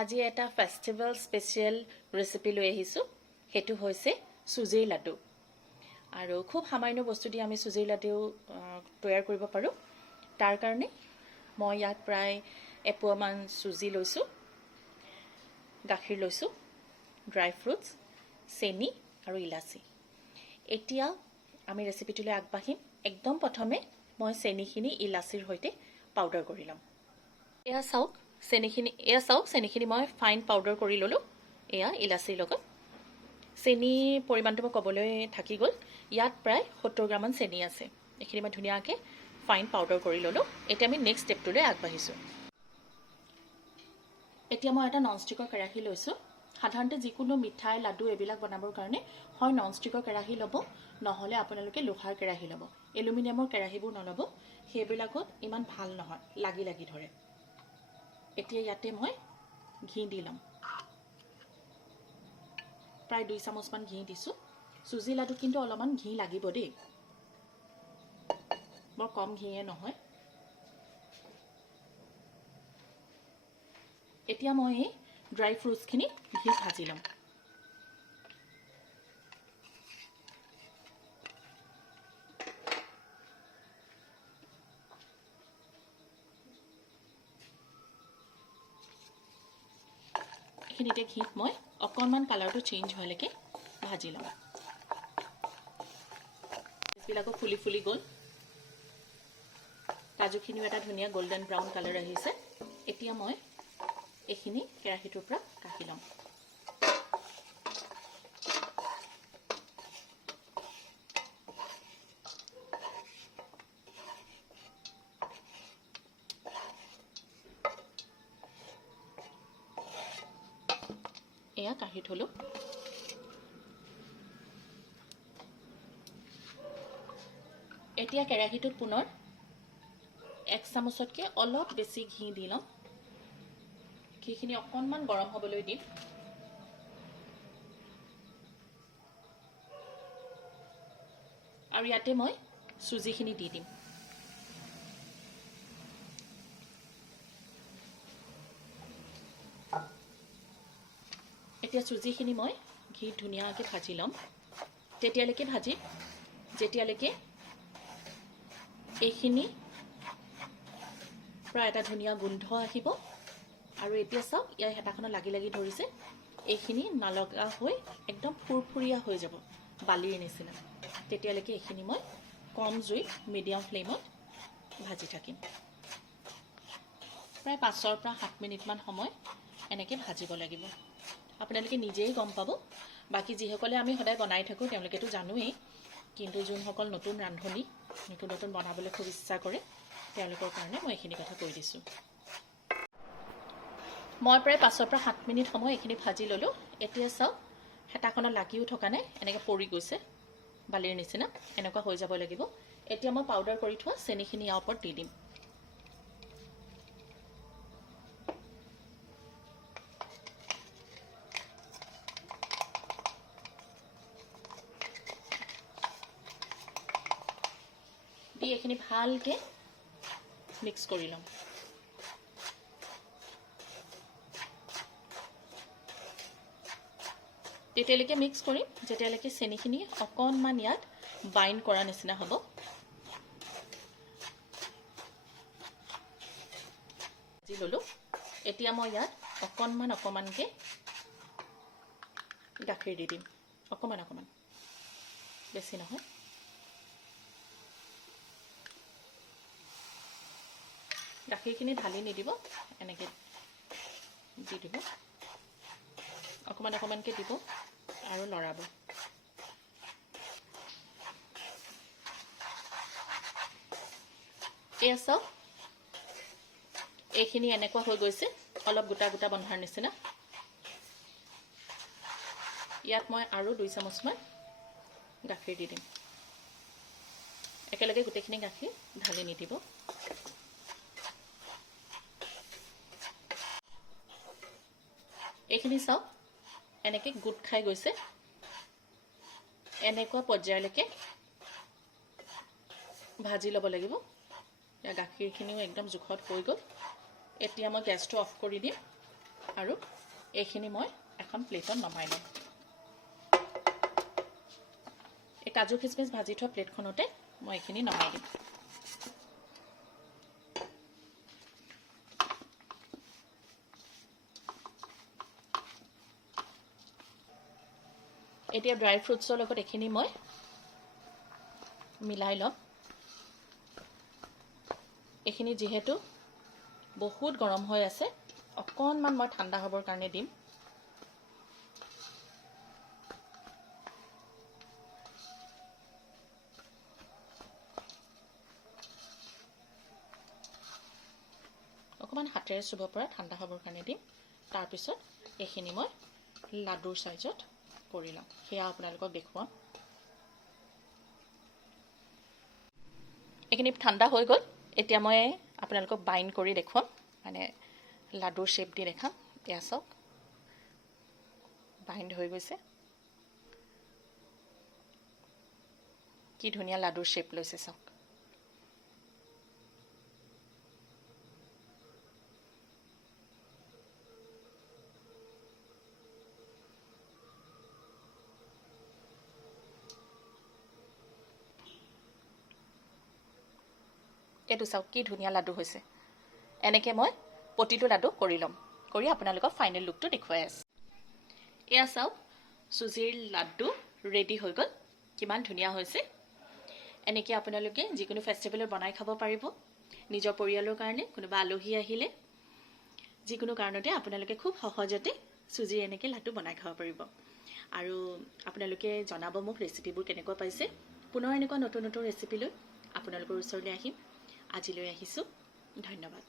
আজি এটা festival special recipe লৈ আহিছোঁ। সেইটো হৈছে চুজিৰ লাডু। আৰু খুব সামান্য বস্তু দি আমি চুজিৰ লাডু তৈয়াৰ কৰিব পাৰোঁ। তাৰ কাৰণে মই ইয়াত প্ৰায় এপোৱামান চুজি লৈছোঁ, গাখীৰ লৈছোঁ, ড্ৰাই ফ্ৰুটছ, চেনি আৰু ইলাচি। এতিয়া আমি ৰেচিপিটোলৈ আগবাঢ়িম। একদম প্ৰথমে মই চেনিখিনি ইলাচিৰ সৈতে পাউডাৰ কৰি ল'ম। এয়া চাওক চেনিখিনি মই ফাইন পাউডাৰ কৰি ল'লোঁ। এয়া ইলাচিৰ লগত চেনিৰ পৰিমাণটো মই ক'বলৈ থাকি গ'ল। ইয়াত প্ৰায় 70 গ্ৰামমান চেনি আছে। এইখিনি মই ধুনীয়াকৈ ফাইন পাউডাৰ কৰি ল'লোঁ। এতিয়া আমি নেক্সট ষ্টেপটোলৈ আগবাঢ়িছোঁ। এতিয়া মই এটা ননষ্টিকৰ কেৰাহী লৈছোঁ। সাধাৰণতে যিকোনো মিঠাই, লাডু এইবিলাক বনাবৰ কাৰণে হয় ননষ্টিকৰ কেৰাহী ল'ব, নহ'লে আপোনালোকে লোহাৰ কেৰাহী ল'ব। এলুমিনিয়ামৰ কেৰাহীবোৰ নল'ব, সেইবিলাকত ইমান ভাল নহয়, লাগি ধৰে। এতিয়া ইয়াতে মই ঘি দি ল'ম। প্ৰায় 2 চামুচমান ঘি দিছোঁ। চুজি লাডুত কিন্তু অলপমান ঘি লাগিব দেই, বৰ কম ঘিয়ে নহয়। এতিয়া মই এই ড্ৰাই ফ্ৰুটছখিনি ঘিত ভাজি ল'ম। এইখিনিতে ঘিত মই অকণমান কালাৰটো চেঞ্জ হোৱালৈকে ভাজি ল'ম। পিচবিলাকো ফুলি ফুলি গ'ল। কাজুখিনিও এটা ধুনীয়া গল্ডেন ব্ৰাউন কালাৰ আহিছে। এতিয়া মই এইখিনি কেৰাহীটোৰ পৰা কাঢ়ি ল'ম। এয়া কাঢ়ি থলোঁ। এতিয়া কেৰাহীটোত পুনৰ 1 চামুচতকৈ অলপ বেছি ঘি দি ল'ম। ঘিখিনি অকণমান গৰম হ'বলৈ দিম। আৰু ইয়াতে মই চুজিখিনি দি দিম। এতিয়া চুজিখিনি মই ঘিত ধুনীয়াকৈ ভাজি ল'ম। তেতিয়ালৈকে ভাজিম যেতিয়ালৈকে এইখিনি প্ৰায় এটা ধুনীয়া গোন্ধ আহিব। আৰু এতিয়া চাওক, ইয়াৰ হেতাখনত লাগি ধৰিছে। এইখিনি নালগা হৈ একদম ফুৰফুৰীয়া হৈ যাব, বালিৰ নিচিনা। তেতিয়ালৈকে এইখিনি মই কম জুইত মিডিয়াম ফ্লেমত ভাজি থাকিম। প্ৰায় 5 পৰা 7 মিনিটমান সময় এনেকৈ ভাজিব লাগিব। আপোনালোকে নিজেই গম পাব। বাকী যিসকলে আমি সদায় বনাই থাকোঁ তেওঁলোকেতো জানোৱেই, কিন্তু যোনসকল নতুন ৰান্ধনি, নতুন বনাবলৈ খুব ইচ্ছা কৰে, তেওঁলোকৰ কাৰণে মই এইখিনি কথা কৈ দিছোঁ। মই প্ৰায় 5 পৰা 7 মিনিট সময় এইখিনি ভাজি ল'লোঁ। এতিয়া চাওক, হেতাখনত লাগিও থকা নাই, এনেকৈ পৰি গৈছে বালিৰ নিচিনা। এনেকুৱা হৈ যাব লাগিব। এতিয়া মই পাউডাৰ কৰি থোৱা চেনিখিনি ইয়াৰ ওপৰত দি দিম। দি এইখিনি ভালকৈ মিক্স কৰি ল'ম। তেতিয়ালৈকে মিক্স কৰিম যেতিয়ালৈকে চেনিখিনি অকণমান ইয়াত বাইণ্ড কৰা নিচিনা হ'ব। ভাজি ল'লোঁ। এতিয়া মই ইয়াত অকণমানকৈ গাখীৰ দি দিম। অকণমান, বেছি নহয়। গাখীৰখিনি ঢালি নিদিব, এনেকৈ দি দিব। অকণমানকৈ দিব আৰু লৰাব। এয়া চাওক, এইখিনি এনেকুৱা হৈ গৈছে, অলপ গোটা গোটা বন্ধাৰ নিচিনা। ইয়াত মই আৰু 2 চামুচমান গাখীৰ দি দিম। একেলগে গোটেইখিনি গাখীৰ ঢালি নিদিব। এইখিনি চাওক, এনেকৈ গোট খাই গৈছে। এনেকুৱা পৰ্যায়লৈকে ভাজি ল'ব লাগিব। গাখীৰখিনিও একদম জোখত হৈ গ'ল। এতিয়া মই গেছটো অফ কৰি দিম। আৰু এইখিনি মই এখন প্লেটত নমাই ল'ম। এই কাজু খিচমিচ ভাজি থোৱা প্লেটখনতে মই এইখিনি নমাই দিম। এতিয়া ড্ৰাই ফ্ৰুটছৰ লগত এইখিনি মই মিলাই ল'ম। এইখিনি যিহেতু বহুত গৰম হৈ আছে, অকণমান মই ঠাণ্ডা হ'বৰ কাৰণে দিম। অকণমান হাতেৰে চুব পৰা ঠাণ্ডা হ'বৰ কাৰণে দিম। তাৰপিছত এইখিনি মই লাডুৰ চাইজত কৰি লওঁ, সেয়া আপোনালোকক দেখুৱাম। এইখিনি ঠাণ্ডা হৈ গ'ল। এতিয়া মই আপোনালোকক বাইণ্ড কৰি দেখুৱাম, মানে লাডুৰ শ্বেপ দি দেখাম। এয়া চাওক, বাইণ্ড হৈ গৈছে। কি ধুনীয়া লাডুৰ শ্বেপ লৈছে চাওক। এইটো চাওক কি ধুনীয়া লাডু হৈছে। এনেকৈ মই প্ৰতিটো লাডু কৰি ল'ম, কৰি আপোনালোকক ফাইনেল লুকটো দেখুৱাই আছোঁ। এয়া চাওক, চুজিৰ লাডু ৰেডি হৈ গ'ল। কিমান ধুনীয়া হৈছে। এনেকৈ আপোনালোকে যিকোনো ফেষ্টিভেলত বনাই খাব পাৰিব। নিজৰ পৰিয়ালৰ কাৰণে, কোনোবা আলহী আহিলে, যিকোনো কাৰণতে আপোনালোকে খুব সহজতে চুজিৰ এনেকৈ লাডু বনাই খাব পাৰিব। আৰু আপোনালোকে জনাব মোক ৰেচিপিবোৰ কেনেকুৱা পাইছে। পুনৰ এনেকুৱা নতুন নতুন ৰেচিপি লৈ আপোনালোকৰ ওচৰলৈ আহিম। আজিলৈ আহিছোঁ, ধন্যবাদ।